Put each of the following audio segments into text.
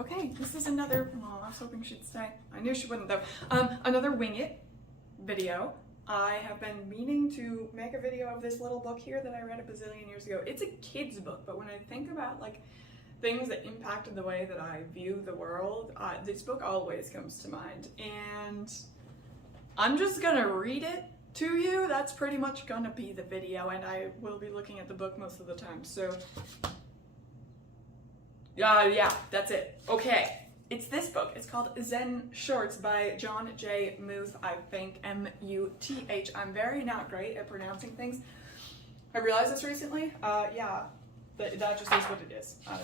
Okay, this is another, well, I was hoping she'd stay. I knew she wouldn't though. Another Wing It video. I have been meaning to make a video of this little book here that I read a bazillion years ago. It's a kid's book, but when I think about like things that impacted the way that I view the world, this book always comes to mind. And I'm just gonna read it to you. That's pretty much gonna be the video, and I will be looking at the book most of the time, so yeah, that's it. Okay, it's this book. It's called Zen Shorts by Jon J Muth, I think, M-U-T-H. I'm very not great at pronouncing things. I realized this recently. Yeah, that just is what it is. I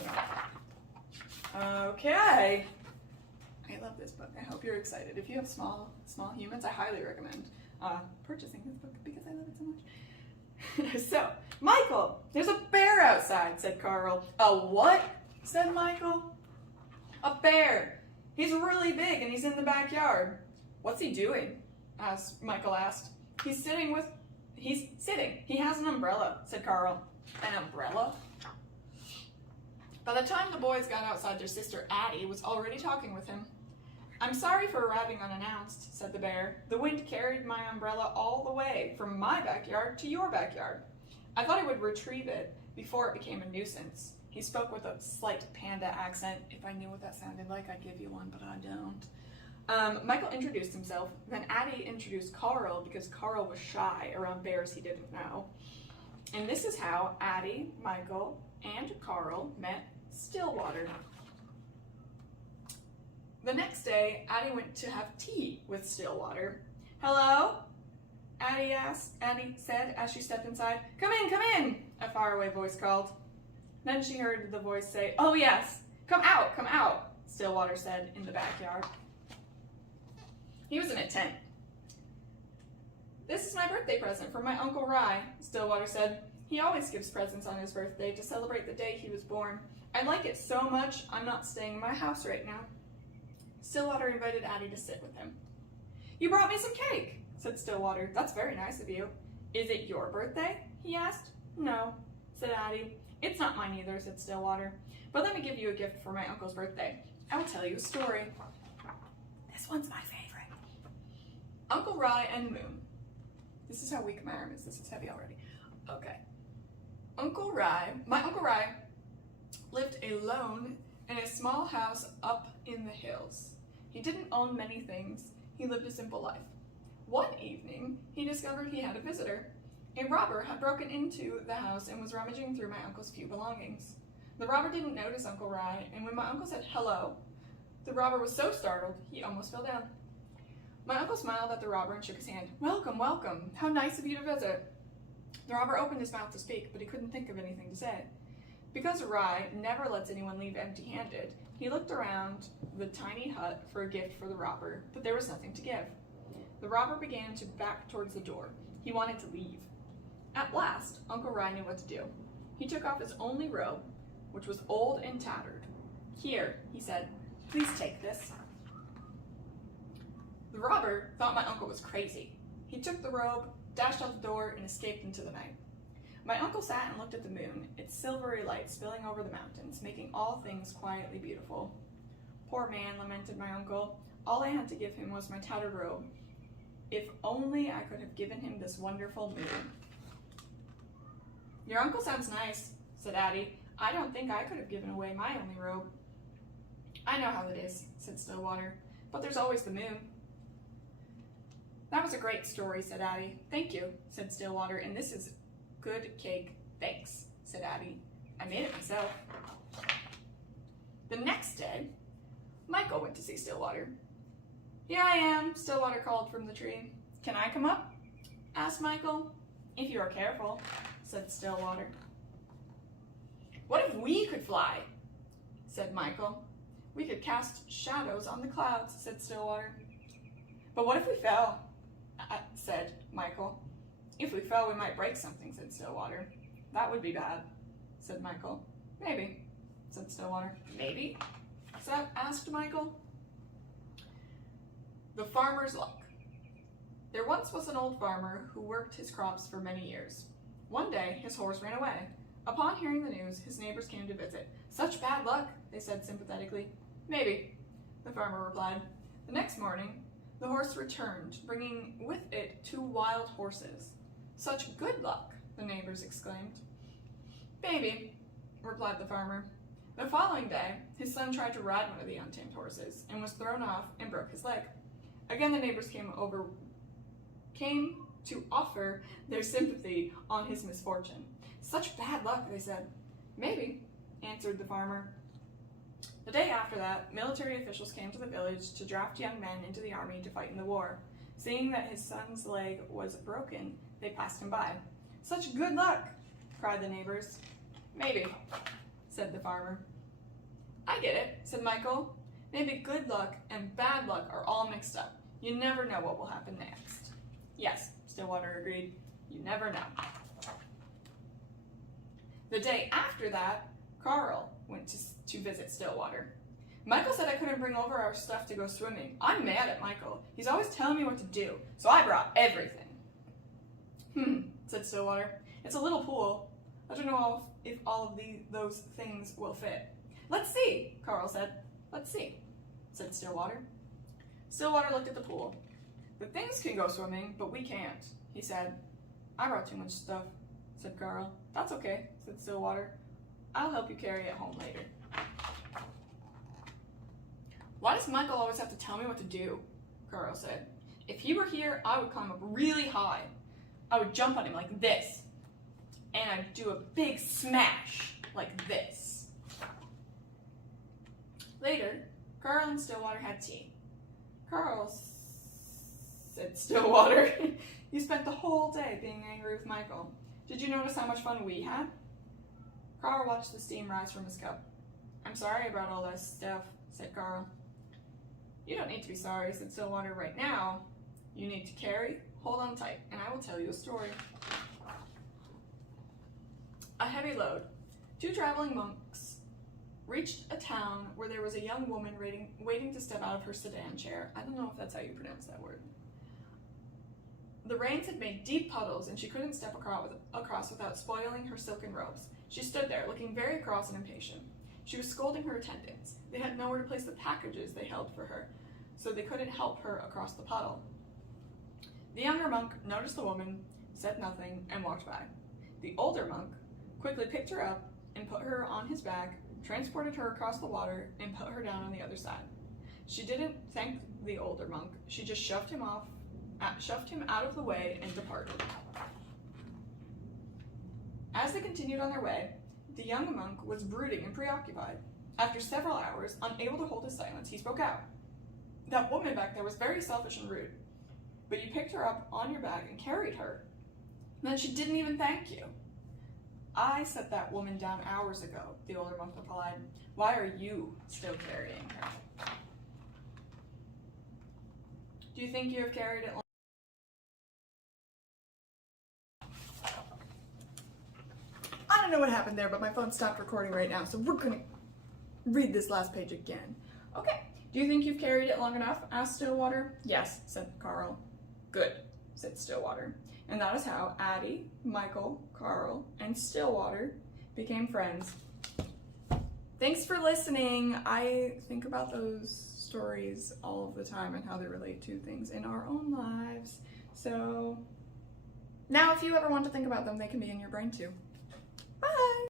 don't know. Okay. I love this book. I hope you're excited. If you have small humans, I highly recommend purchasing this book because I love it so much. So, Michael, there's a bear outside, said Carl. A what? Said Michael. A bear. He's really big and he's in the backyard. What's he doing? Michael asked. He's sitting. He has an umbrella, said Carl. An umbrella? By the time the boys got outside, their sister Addie was already talking with him. I'm sorry for arriving unannounced, said the bear. The wind carried my umbrella all the way from my backyard to your backyard. I thought I would retrieve it before it became a nuisance. He spoke with a slight panda accent. If I knew what that sounded like, I'd give you one, but I don't. Michael introduced himself. Then Addie introduced Carl because Carl was shy around bears he didn't know. And this is how Addie, Michael, and Carl met Stillwater. The next day, Addie went to have tea with Stillwater. Hello? Addie said as she stepped inside. Come in, a faraway voice called. Then she heard the voice say, oh yes, come out, Stillwater said in the backyard. He was in a tent. This is my birthday present from my Uncle Rye, Stillwater said. He always gives presents on his birthday to celebrate the day he was born. I like it so much, I'm not staying in my house right now. Stillwater invited Addie to sit with him. You brought me some cake, said Stillwater. That's very nice of you. Is it your birthday? He asked. No, said Addie. It's not mine either, said Stillwater. But let me give you a gift for my uncle's birthday. I will tell you a story. This one's my favorite. Uncle Rye and Moon. This is how weak my arm is. This is heavy already. Okay. My Uncle Rye lived alone in a small house up in the hills. He didn't own many things. He lived a simple life. One evening, he discovered he had a visitor. A robber had broken into the house and was rummaging through my uncle's few belongings. The robber didn't notice Uncle Rye, and when my uncle said hello, the robber was so startled he almost fell down. My uncle smiled at the robber and shook his hand. Welcome, welcome. How nice of you to visit. The robber opened his mouth to speak, but he couldn't think of anything to say. Because Rye never lets anyone leave empty-handed, he looked around the tiny hut for a gift for the robber, but there was nothing to give. The robber began to back towards the door. He wanted to leave. At last, Uncle Rye knew what to do. He took off his only robe, which was old and tattered. Here, he said, please take this. The robber thought my uncle was crazy. He took the robe, dashed out the door, and escaped into the night. My uncle sat and looked at the moon, its silvery light spilling over the mountains, making all things quietly beautiful. Poor man, lamented my uncle. All I had to give him was my tattered robe. If only I could have given him this wonderful moon. Your uncle sounds nice, said Addie. I don't think I could have given away my only robe. I know how it is, said Stillwater, but there's always the moon. That was a great story, said Addie. Thank you, said Stillwater, and this is good cake. Thanks, said Addie. I made it myself. The next day, Michael went to see Stillwater. Here I am, Stillwater called from the tree. Can I come up? Asked Michael. If you are careful, said Stillwater. What if we could fly? Said Michael. We could cast shadows on the clouds, said Stillwater. But what if we fell? Said Michael. If we fell, we might break something, said Stillwater. That would be bad, said Michael. Maybe, said Stillwater. Maybe? Asked Michael. The farmer's luck. There once was an old farmer who worked his crops for many years. One day, his horse ran away. Upon hearing the news, his neighbors came to visit. Such bad luck, they said sympathetically. Maybe, the farmer replied. The next morning, the horse returned, bringing with it 2 wild horses. Such good luck, the neighbors exclaimed. Maybe, replied the farmer. The following day, his son tried to ride one of the untamed horses and was thrown off and broke his leg. Again, the neighbors came to offer their sympathy on his misfortune. Such bad luck, they said. Maybe, answered the farmer. The day after that, military officials came to the village to draft young men into the army to fight in the war. Seeing that his son's leg was broken, they passed him by. Such good luck, cried the neighbors. Maybe, said the farmer. I get it, said Michael. Maybe good luck and bad luck are all mixed up. You never know what will happen next. Yes, Stillwater agreed. You never know. The day after that, Carl went to visit Stillwater. Michael said I couldn't bring over our stuff to go swimming. I'm mad at Michael. He's always telling me what to do, so I brought everything. Said Stillwater. It's a little pool. I don't know if all of those things will fit. Let's see, Carl said. Let's see, said Stillwater. Stillwater looked at the pool. The things can go swimming, but we can't, he said. I brought too much stuff, said Carl. That's okay, said Stillwater. I'll help you carry it home later. Why does Michael always have to tell me what to do? Carl said. If he were here, I would climb up really high. I would jump on him like this. And I'd do a big smash like this. Later, Carl and Stillwater had tea. Carl said, Stillwater, you spent the whole day being angry with Michael. Did you notice how much fun we had? Carl watched the steam rise from his cup. I'm sorry about all that stuff, said Carl. You don't need to be sorry, said Stillwater. Right now, you need to carry, hold on tight, and I will tell you a story. A heavy load. 2 traveling monks reached a town where there was a young woman waiting to step out of her sedan chair. I don't know if that's how you pronounce that word. The rains had made deep puddles, and she couldn't step across without spoiling her silken robes. She stood there, looking very cross and impatient. She was scolding her attendants. They had nowhere to place the packages they held for her, so they couldn't help her across the puddle. The younger monk noticed the woman, said nothing, and walked by. The older monk quickly picked her up and put her on his back, transported her across the water, and put her down on the other side. She didn't thank the older monk. She just shoved him out of the way and departed. As they continued on their way, the young monk was brooding and preoccupied. After several hours, unable to hold his silence, he spoke out. That woman back there was very selfish and rude, but you picked her up on your back and carried her. And then she didn't even thank you. I set that woman down hours ago, the older monk replied. Why are you still carrying her? Do you think you have carried it long? I don't know what happened there, but my phone stopped recording right now, so we're gonna read this last page again. Okay, do you think you've carried it long enough? Asked Stillwater. Yes, said Carl. Good, said Stillwater. And that is how Addie, Michael, Carl, and Stillwater became friends. Thanks for listening. I think about those stories all of the time and how they relate to things in our own lives. So now if you ever want to think about them, they can be in your brain too. Bye!